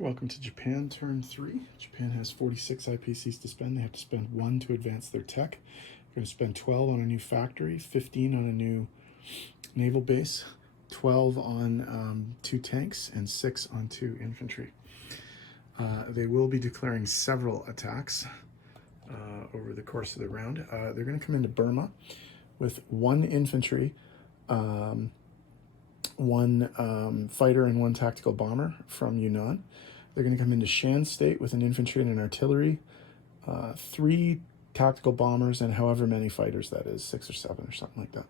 Welcome to Japan, turn 3. Japan has 46 IPCs to spend. They have to spend 1 to advance their tech. They're going to spend 12 on a new factory, 15 on a new naval base, 12 on 2 tanks, and 6 on 2 infantry. They will be declaring several attacks over the course of the round. They're going to come into Burma with 1 infantry, 1 fighter and 1 tactical bomber from Yunnan. They're going to come into Shan State with an infantry and an artillery, 3 tactical bombers, and however many fighters that is, 6 or 7 or something like that.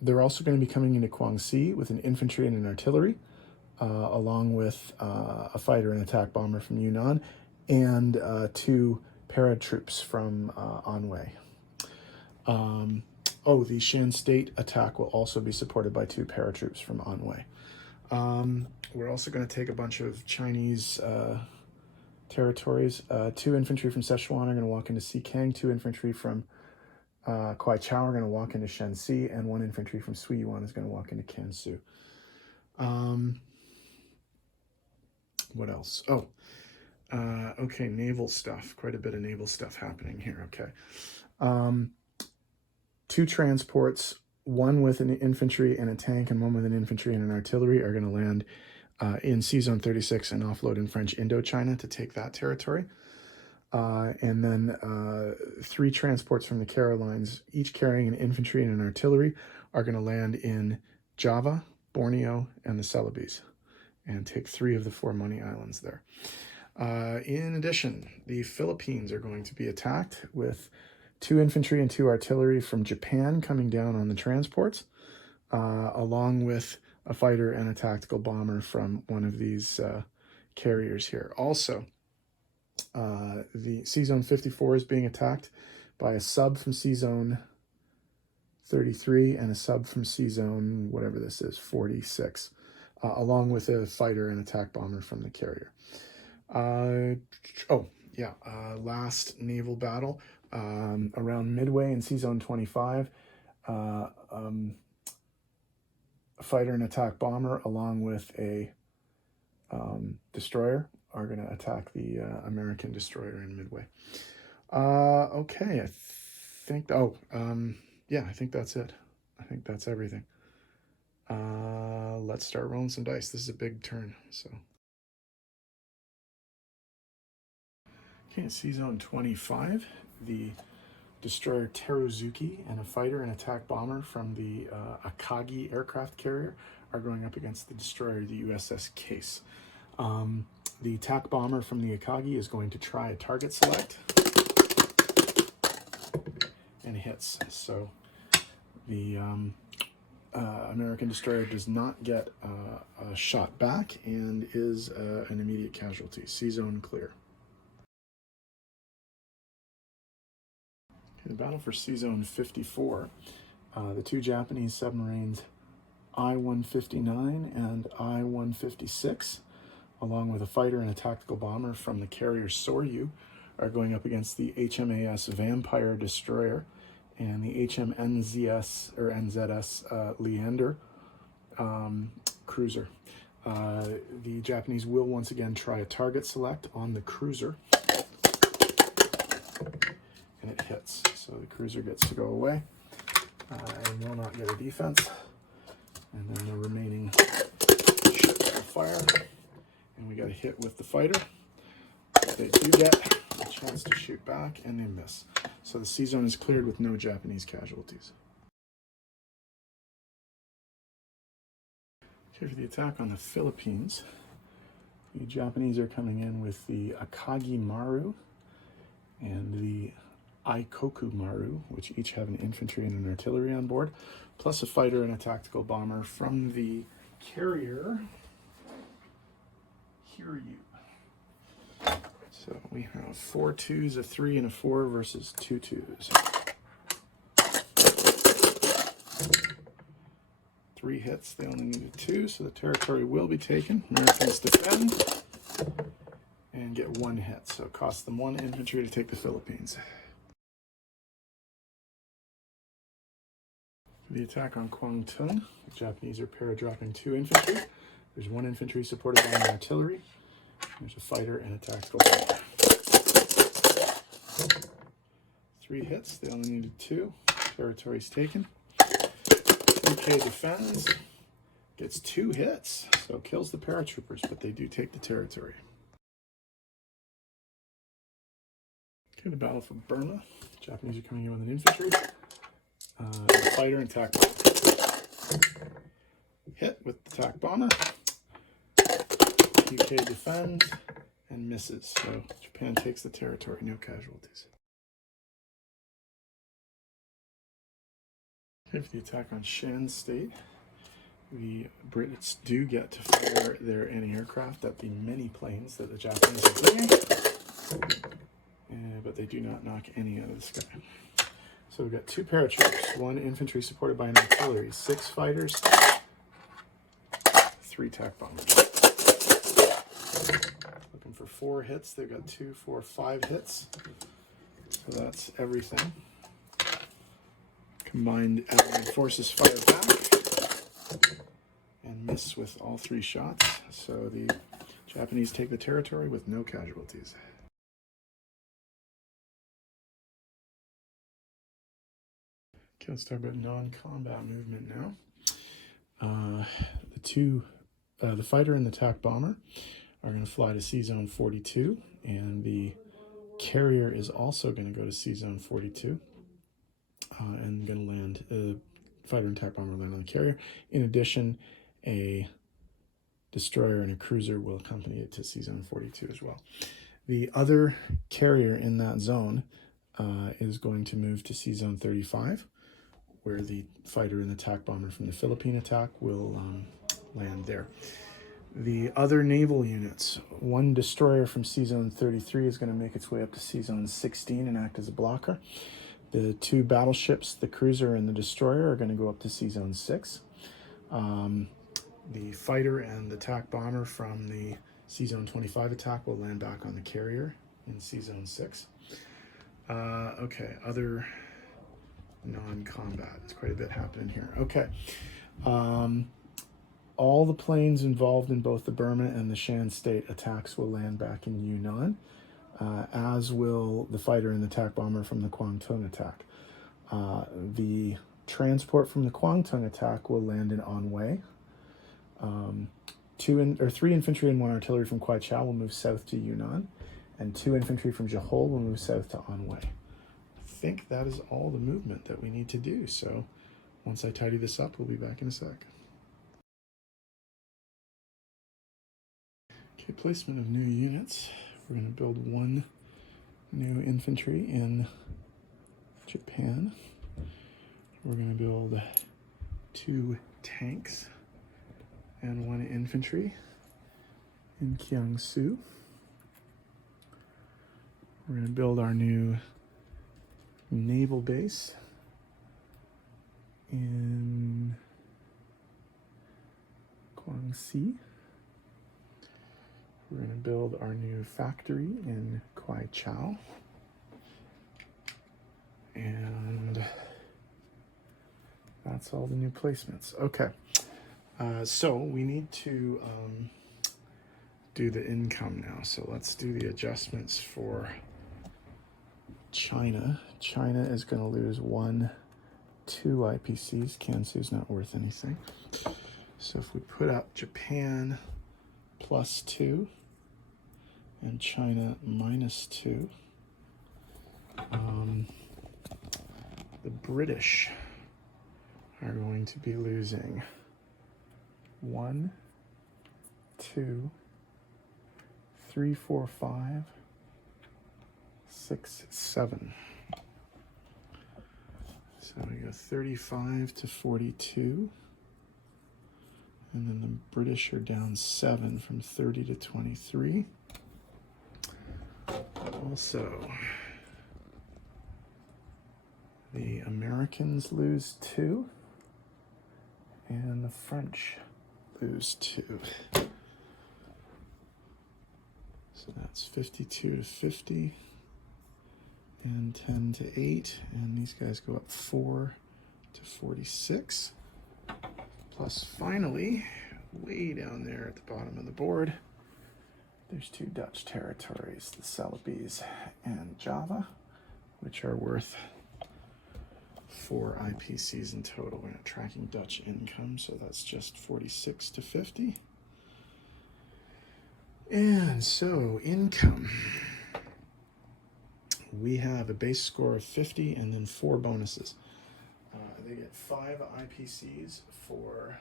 They're also going to be coming into Guangxi with an infantry and an artillery, along with a fighter and attack bomber from Yunnan, and 2 paratroops from Anhui. The Shan State attack will also be supported by 2 paratroops from Anhui. We're also going to take a bunch of Chinese territories. 2 infantry from Sichuan are going to walk into Xikang, 2 infantry from Kwaichao are going to walk into Shenxi, and 1 infantry from Suiyuan is going to walk into Kansu. What else? Okay, naval stuff. Quite a bit of naval stuff happening here, okay. 2 transports, 1 with an infantry and a tank and 1 with an infantry and an artillery, are going to land in Sea Zone 36 and offload in French Indochina to take that territory. And then 3 transports from the Carolines, each carrying an infantry and an artillery, are going to land in Java, Borneo, and the Celebes, and take 3 of the 4 money islands there. In addition, the Philippines are going to be attacked with 2 infantry and 2 artillery from Japan coming down on the transports, along with a fighter and a tactical bomber from one of these carriers here. Also, the Sea Zone 54 is being attacked by a sub from Sea Zone 33 and a sub from Sea Zone, whatever this is, 46, along with a fighter and attack bomber from the carrier. Last naval battle around Midway in Sea Zone 25. A fighter and attack bomber along with a destroyer are going to attack the American destroyer in Midway. Okay, I think that's it. I think that's everything. Let's start rolling some dice. This is a big turn, so. Okay, Sea Zone 25, the destroyer Teruzuki and a fighter and attack bomber from the Akagi aircraft carrier are going up against the destroyer, the USS Case. The attack bomber from the Akagi is going to try a target select and hits. So the American destroyer does not get a shot back and is an immediate casualty. Sea Zone clear. In the battle for Sea Zone 54, the 2 Japanese submarines I-159 and I-156, along with a fighter and a tactical bomber from the carrier Soryu, are going up against the HMAS Vampire destroyer and the NZS Leander cruiser. The Japanese will once again try a target select on the cruiser, and it hits. So the cruiser gets to go away and will not get a defense. And then the remaining ships will fire, and we got a hit with the fighter. They do get a chance to shoot back, and they miss. So the Sea Zone is cleared with no Japanese casualties. Okay, for the attack on the Philippines, the Japanese are coming in with the Akagi Maru and the Aikoku Maru, which each have an infantry and an artillery on board, plus a fighter and a tactical bomber from the carrier Hiryu. So we have 4 2s, a 3, and a 4 versus 2 2s. 3 hits, they only needed 2, so the territory will be taken. Americans defend and get 1 hit, so it costs them 1 infantry to take the Philippines. For the attack on Kwangtung, the Japanese are paradropping 2 infantry There's 1 infantry supported by an artillery. There's a fighter and a tactical fighter. 3 hits. They only needed 2. Territory's taken. UK defends. Gets 2 hits. So kills the paratroopers, but they do take the territory. Okay, the battle for Burma. The Japanese are coming in with an infantry. Fighter and tac bomber. Hit with the tac bomber. UK defends and misses. So Japan takes the territory, no casualties. Okay, for the attack on Shan State, the Brits do get to fire their anti-aircraft at the many planes that the Japanese are bringing, but they do not knock any out of the sky. So we've got 2 paratroopers, 1 infantry supported by an artillery, 6 fighters, 3 tac bombers. Looking for 4 hits. They've got 2, 4, 5 hits. So that's everything. Combined allied forces fire back and miss with all 3 shots. So the Japanese take the territory with no casualties. Okay, let's talk about non-combat movement now. The fighter and the tac bomber are going to fly to C-Zone 42, and the carrier is also going to go to C-Zone 42 and going to land, fighter and tac bomber land on the carrier. In addition, a destroyer and a cruiser will accompany it to C-Zone 42 as well. The other carrier in that zone is going to move to C-Zone 35, where the fighter and the tac bomber from the Philippine attack will land there. The other naval units, 1 destroyer from C-Zone 33 is going to make its way up to C-Zone 16 and act as a blocker. The 2 battleships, the cruiser and the destroyer, are going to go up to C-Zone 6. The fighter and the tac bomber from the C-Zone 25 attack will land back on the carrier in C-Zone 6. Okay, other non-combat. There's quite a bit happening here. Okay. All the planes involved in both the Burma and the Shan State attacks will land back in Yunnan, as will the fighter and the tac bomber from the Kwangtung attack. The transport from the Kwangtung attack will land in Anhui. 3 infantry and 1 artillery from Kwaichao will move south to Yunnan, and 2 infantry from Johor will move south to Anhui. I think that is all the movement that we need to do. So once I tidy this up, we'll be back in a sec. Okay, placement of new units. We're going to build 1 new infantry in Japan. We're going to build 2 tanks and 1 infantry in Kiangsu. We're going to build our new naval base in Guangxi. We're going to build our new factory in Kwaichao. And that's all the new placements. Okay, so we need to do the income now. So let's do the adjustments for China. China is going to lose 1, 2 IPCs. Kansu's not worth anything. So if we put up Japan +2 and China -2, the British are going to be losing 1, 2, 3, 4, 5, 6, 7. So we go 35 to 42. And then the British are down 7 from 30 to 23. Also, the Americans lose 2. And the French lose 2. So that's 52 to 50. And 10 to 8. And these guys go up 4 to 46. Plus, finally, way down there at the bottom of the board, there's 2 Dutch territories, the Celebes and Java, which are worth 4 IPCs in total. We're not tracking Dutch income, so that's just 46 to 50. And so income, we have a base score of 50 and then 4 bonuses. They get 5 IPCs for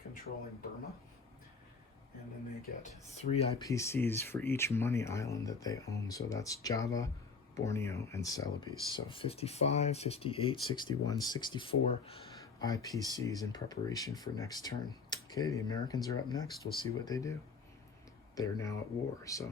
controlling Burma, and then they get 3 IPCs for each money island that they own. So that's Java, Borneo, and Celebes. So 55, 58, 61, 64 IPCs in preparation for next turn. Okay, the Americans are up next. We'll see what they do. They're now at war, so